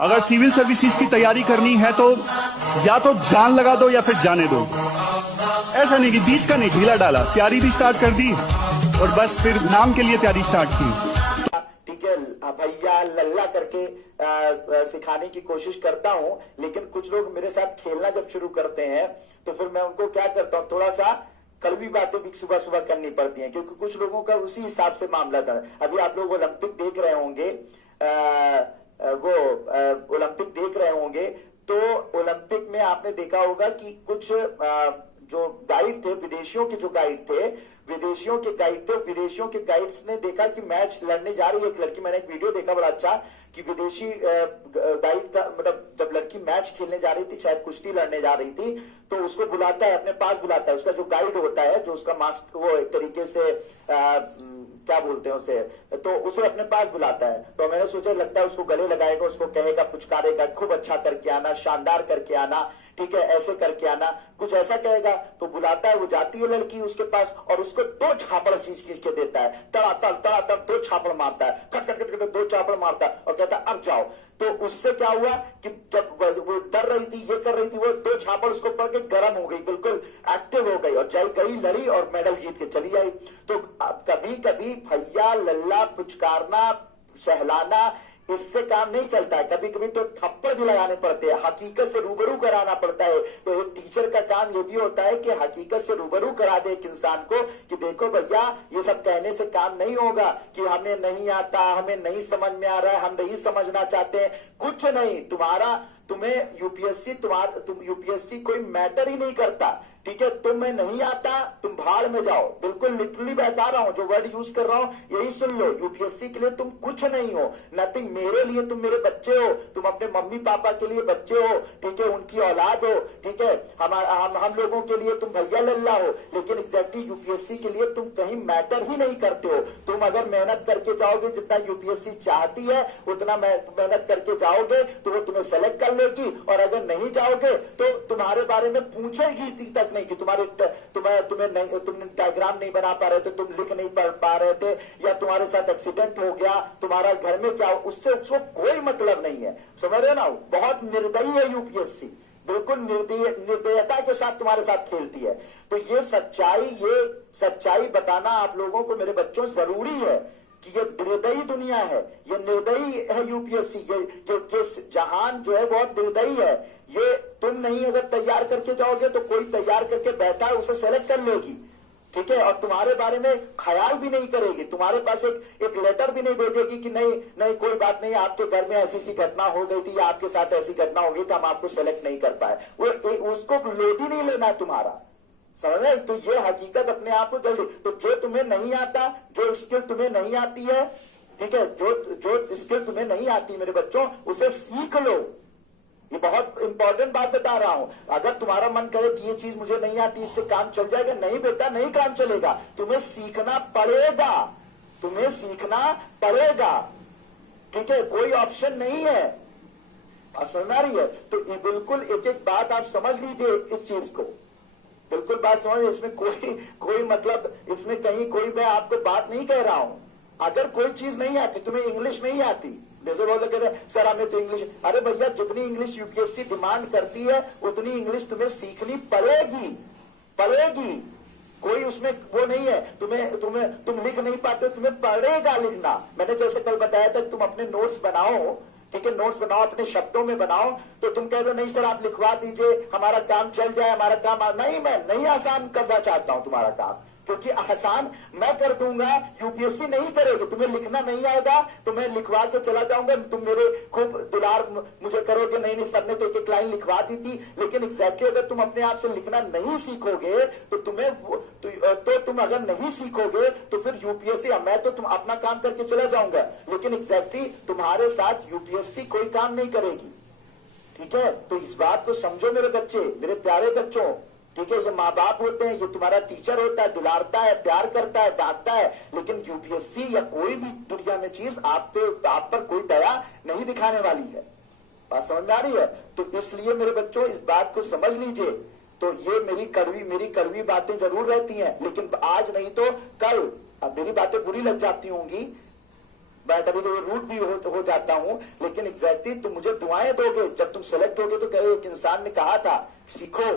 अगर civil services की तैयारी करनी है तो या तो जान लगा दो या फिर जाने दो। ऐसा नहीं कि बीच का नहीं ढीला डाला, तैयारी भी स्टार्ट कर दी और बस फिर नाम के लिए तैयारी स्टार्ट की। ठीक है भैया लल्ला करके सिखाने की कोशिश करता हूं, लेकिन कुछ लोग मेरे साथ खेलना जब शुरू करते हैं तो फिर मैं उनको क्या करता हूं, थोड़ा सा कड़वी बातें भी सुबह सुबह करनी पड़ती हैं, क्योंकि कुछ लोगों का उसी हिसाब से मामला था। अभी आप लोग ओलंपिक देख रहे होंगे, ओलंपिक देख रहे होंगे तो ओलंपिक में आपने देखा होगा कि कुछ जो गाइड थे, विदेशियों के जो गाइड थे, विदेशियों के गाइड्स ने देखा कि मैच लड़ने जा रही है एक लड़की। मैंने एक वीडियो देखा बड़ा अच्छा कि विदेशी गाइड का मतलब जब लड़की मैच खेलने जा रही थी, शायद कुश्ती लड़ने जा रही थी, तो उसको बुलाता है, अपने पास बुलाता है। उसका जो गाइड होता है, जो उसका मास्टर, वो एक तरीके से क्या बोलते हैं उसे, तो उसे अपने पास बुलाता है। तो मैंने सोचा लगता है उसको गले लगाएगा, उसको कहेगा, पुचकारेगा, खूब अच्छा करके आना, शानदार करके आना, ठीक है, ऐसे करके आना, कुछ ऐसा कहेगा। तो बुलाता है, वो जाती है लड़की उसके पास और उसको दो छापड़ खींच खींच के देता है, तड़ातड़ दो छापड़ मारता है, खट खट खट दो छापड़ मारता है और कहता है अब जाओ। तो उससे क्या हुआ कि जब वो डर रही थी, ये कर रही थी, वो दो छापड़ उसको पड़ के गर्म हो गई, बिल्कुल एक्टिव हो गई और गई लड़ी और मेडल जीत के चली आई। तो कभी कभी भैया लल्ला पुचकारना, सहलाना, इससे काम नहीं चलता है। कभी कभी तो थप्पड़ भी लगाने पड़ते हैं, हकीकत से रूबरू कराना पड़ता है। तो एक टीचर का काम ये भी होता है कि हकीकत से रूबरू करा दे एक इंसान को कि देखो भैया, ये सब कहने से काम नहीं होगा कि हमें नहीं आता, हमें नहीं समझ में आ रहा है, हम नहीं समझना चाहते हैं, कुछ नहीं। तुम्हें यूपीएससी कोई मैटर ही नहीं करता, ठीक है। तुम्हें नहीं आता, तुम भाड़ में जाओ, बिल्कुल लिटरली बता रहा हूं, जो वर्ड यूज कर रहा हूं यही सुन लो। यूपीएससी के लिए तुम कुछ नहीं हो, नथिंग। मेरे लिए तुम मेरे बच्चे हो, तुम अपने मम्मी पापा के लिए बच्चे हो, ठीक है, उनकी औलाद हो, ठीक है। हम लोगों के लिए तुम भैया लल्ला हो, लेकिन एग्जैक्टली यूपीएससी के लिए तुम कहीं मैटर ही नहीं करते हो। तुम अगर मेहनत करके जाओगे, जितना यूपीएससी चाहती है उतना मेहनत करके जाओगे तो वो तुम्हें सेलेक्ट कर लेगी, और अगर नहीं जाओगे तो तुम्हारे बारे में पूछेगी तक नहीं कि तुमने डायग्राम नहीं बना पा रहे थे, तुम लिख नहीं पा रहे थे, या तुम्हारे साथ एक्सीडेंट हो गया, तुम्हारा घर में क्या, उससे उसको कोई मतलब नहीं है। समझ रहे ना, बहुत निर्दयी है यूपीएससी, बिल्कुल निर्दयता के साथ तुम्हारे साथ खेलती है। तो ये सच्चाई बताना आप लोगों को, मेरे बच्चों, जरूरी है कि ये निर्दयी दुनिया है, ये निर्दयी है यूपीएससी, ये जहान जो है बहुत निर्दयी है। ये तुम नहीं अगर तैयार करके जाओगे तो कोई तैयार करके बैठा है, उसे सेलेक्ट कर लेगी, ठीक है, और तुम्हारे बारे में ख्याल भी नहीं करेगी, तुम्हारे पास एक लेटर भी नहीं भेजेगी कि नहीं कोई बात नहीं, आपके घर में ऐसी घटना हो गई थी या आपके साथ ऐसी घटना हो गई थी, हम आपको सेलेक्ट नहीं कर पाए। उसको लोड ही नहीं लेना है तुम्हारा, समझ रहे। तो ये हकीकत अपने आप को जल्दी, तो जो तुम्हें नहीं आता, जो स्किल तुम्हें नहीं आती है, ठीक है, जो स्किल तुम्हें नहीं आती मेरे बच्चों, उसे सीख लो। ये बहुत इंपॉर्टेंट बात बता रहा हूं। अगर तुम्हारा मन करे कि ये चीज मुझे नहीं आती, इससे काम चल जाएगा, नहीं बेटा, नहीं काम चलेगा, तुम्हें सीखना पड़ेगा, तुम्हें सीखना पड़ेगा, ठीक है, कोई ऑप्शन नहीं है। समझ आ रही है? तो ये बिल्कुल एक एक बात आप समझ लीजिए, इस चीज को बिल्कुल बात समझ, इसमें कोई मतलब, इसमें कहीं कोई मैं आपको बात नहीं कह रहा हूं। अगर कोई चीज नहीं आती, तुम्हें इंग्लिश नहीं आती, जैसे बहुत लोग कहते हैं सर हमें तो इंग्लिश, अरे भैया जितनी इंग्लिश यूपीएससी डिमांड करती है उतनी इंग्लिश तुम्हें सीखनी पड़ेगी। कोई उसमें वो नहीं है, तुम लिख नहीं पाते, तुम्हें पड़ेगा लिखना। मैंने जैसे कल बताया था, तुम अपने नोट्स बनाओ, ठीक है, नोट्स बनाओ, अपने शब्दों में बनाओ, तो तुम कह दो नहीं सर आप लिखवा दीजिए, हमारा काम चल जाए, हमारा काम नहीं, मैं नहीं आसान करना चाहता हूं तुम्हारा काम, क्योंकि आसान मैं कर दूंगा, यूपीएससी नहीं करेगी। तुम्हें लिखना नहीं आएगा तो मैं लिखवा के चला जाऊंगा, तुम मेरे खूब दुलार मुझे करोगे, नहीं सर ने तो एक लाइन लिखवा दी थी। लेकिन एग्जैक्टली अगर तुम अपने आप से लिखना नहीं सीखोगे तो तुम अगर नहीं सीखोगे तो फिर यूपीएससी, मैं तो तुम अपना काम करके चला जाऊंगा, लेकिन एग्जैक्टली तुम्हारे साथ यूपीएससी कोई काम नहीं करेगी, ठीक है। तो इस बात को समझो मेरे बच्चे, मेरे प्यारे बच्चों, ठीक है। ये माँ बाप होते हैं, ये तुम्हारा टीचर होता है, दुलारता है, प्यार करता है, डांटता है, लेकिन यूपीएससी या कोई भी दुनिया में चीज आप पर कोई दया नहीं दिखाने वाली है। बात समझ में आ रही है? तो इसलिए मेरे बच्चों इस बात को समझ लीजिए। तो ये मेरी कड़वी बातें जरूर रहती हैं, लेकिन आज नहीं तो कल, अब मेरी बातें बुरी लग जाती होंगी, मैं कभी कभी रूट भी हो जाता हूं, लेकिन एग्जैक्टली तुम मुझे दुआएं दोगे जब तुम सेलेक्ट होगे। तो कहे एक इंसान ने कहा था सीखो